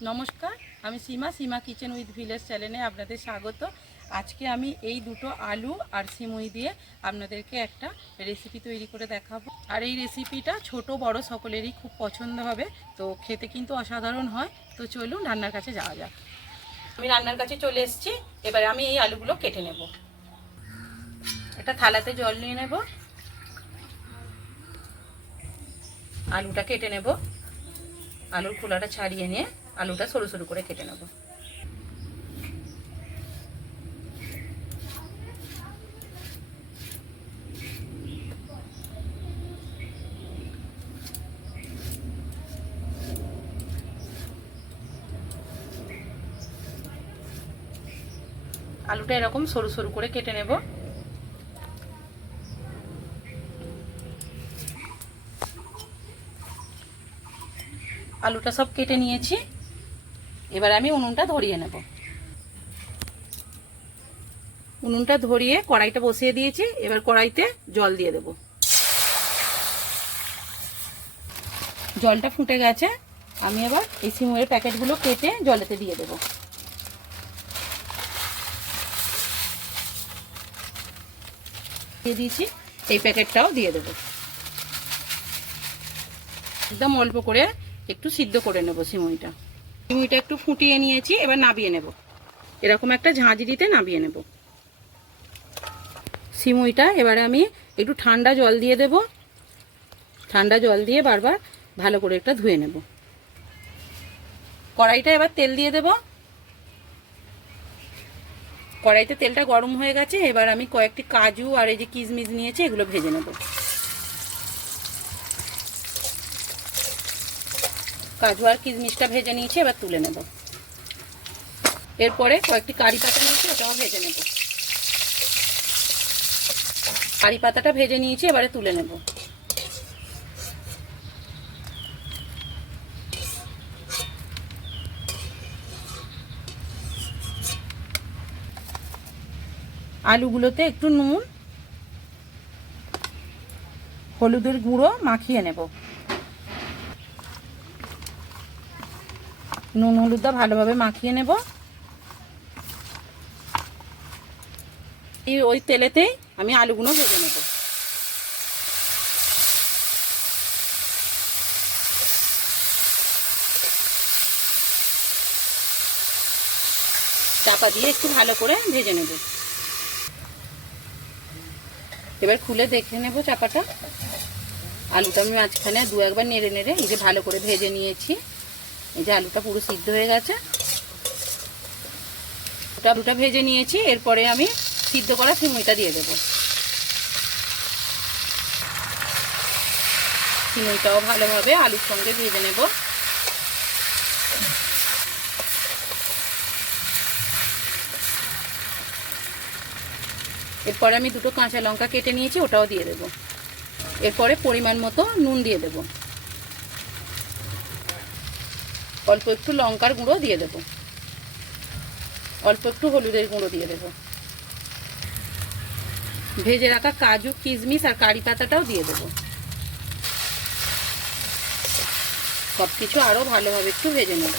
নমস্কার, আমি সীমা kitchen with village চ্যানেলে আপনাদের স্বাগত। আজকে আমি এই দুটো আলু আর সিমুই দিয়ে আপনাদেরকে একটা রেসিপি তৈরি করে দেখাবো। আর এই রেসিপিটা ছোট বড় সকলেরই খুব পছন্দ হবে, তো খেতে কিন্তু অসাধারণ হয়। তো চলুন রান্নার কাছে যাওয়া যাক। আমি রান্নার কাছে চলে এসেছি। এবারে আমি এই আলুগুলো কেটে নেব। একটা থালাতে জল নিয়ে নেব, আলুটা কেটে নেব। আলুর খোলাটা ছাড়িয়ে নিয়ে আলুটা সরু সরু করে কেটে নেব। আলুটা এরকম সরু সরু করে কেটে নেব। আলুটা সব কেটে নিয়েছি। এবার আমি উনুনটা ধরিয়ে নেব। উনুনটা ধরিয়ে কড়াইটা বসিয়ে দিয়েছি। এবার কড়াইতে জল দিয়ে দেব। জলটা ফুটে গেছে। আমি এবার এই সিমুইয়ের প্যাকেটগুলো কেটে জলেতে দিয়ে দেব। দিয়ে দিয়েছি, এই প্যাকেটটাও দিয়ে দেব। একদম অল্প করে একটু সিদ্ধ করে নেব সিমুইটা। সিমুইটা একটু ফুটিয়ে নিয়েছি, এবার নাবিয়ে নেব। এরকম একটা ঝাঁঝরিতে নাবিয়ে নেব সিমুইটা। এবারে আমি একটু ঠান্ডা জল দিয়ে দেব। ঠান্ডা জল দিয়ে বারবার ভালো করে একটা ধুয়ে নেব। কড়াইটা এবার তেল দিয়ে দেব। কড়াইতে তেলটা গরম হয়ে গেছে। এবার আমি কয়েকটি কাজু আর এই যে কিশমিশ নিয়েছি, এগুলো ভেজে নেব। কাজু আর কিশমিশটা ভেজে নিয়েছি, এবার তুলে নেব। এরপরে কয়েকটি কারি পাতা নিয়েছি, ওটাও ভেজে নেব। কারি পাতাটা ভেজে নিয়েছি, এবারে তুলে নেব। আলুগুলোতে একটু নুন হলুদের গুঁড়ো মাখিয়ে নেব। নুন হলুদটা ভালোভাবে মাখিয়ে নেব। ওই তেলেতেই আমি আলুগুলো ভেজে নেব। চাপা দিয়ে একটু ভালো করে ভেজে নেব। এবার খুলে দেখে নেব চাপাটা। আলুটা আমি মাঝখানে দু একবার নেড়ে নেড়ে এই যে ভালো করে ভেজে নিয়েছি। এই যে আলুটা পুরো সিদ্ধ হয়ে গেছে। আলুটা ভেজে নিয়েছি। এরপরে আমি সিদ্ধ করা সিমুইটা দিয়ে দেব। সিমুইটাও ভালোভাবে আলুর সঙ্গে ভেজে নেব। এরপরে আমি দুটো কাঁচা লঙ্কা কেটে নিয়েছি, ওটাও দিয়ে দেব। এরপরে পরিমাণ মতো নুন দিয়ে দেব। অল্প একটু লঙ্কার গুঁড়ো দিয়ে দেব। অল্প একটু হলুদের গুঁড়ো দিয়ে দেব। ভেজে রাখা কাজু কিশমিশ আর কারি পাতাটাও দিয়ে দেব। সব কিছু আরও ভালোভাবে একটু ভেজে নেব।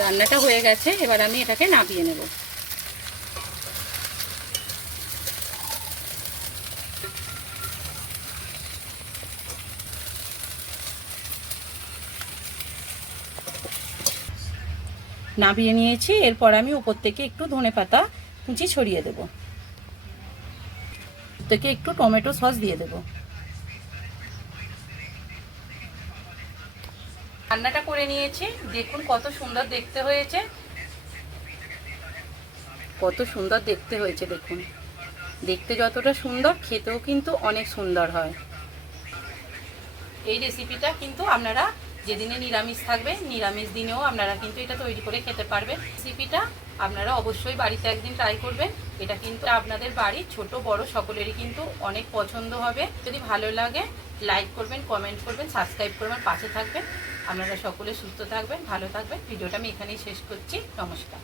রান্নাটা হয়ে গেছে। এবার আমি এটাকে নামিয়ে নেব। নামিয়ে নিয়েছি। এরপর আমি উপর থেকে একটু ধনেপাতা কুচি ছড়িয়ে দেব। থেকে একটু টমেটো সস দিয়ে দেব। রান্নাটা করে নিয়েছি। দেখুন কত সুন্দর দেখতে হয়েছে। কত সুন্দর দেখতে হয়েছে দেখুন। দেখতে যতটা সুন্দর, খেতেও কিন্তু অনেক সুন্দর হয়। এই রেসিপিটা কিন্তু আপনারা যেদিনে নিরামিষ থাকবে, নিরামিষ দিনেও আপনারা কিন্তু এটা তৈরি করে খেতে পারবেন। রেসিপিটা আপনারা অবশ্যই বাড়িতে একদিন ট্রাই করবেন। এটা কিন্তু আপনাদের বাড়ির ছোট বড় সকলেরই কিন্তু অনেক পছন্দ হবে। যদি ভালো লাগে লাইক করবেন, কমেন্ট করবেন, সাবস্ক্রাইব করবেন, পাশে থাকবেন। আপনারা সকলে সুস্থ থাকবেন, ভালো থাকবেন। ভিডিওটা আমি এখানেই শেষ করছি। নমস্কার।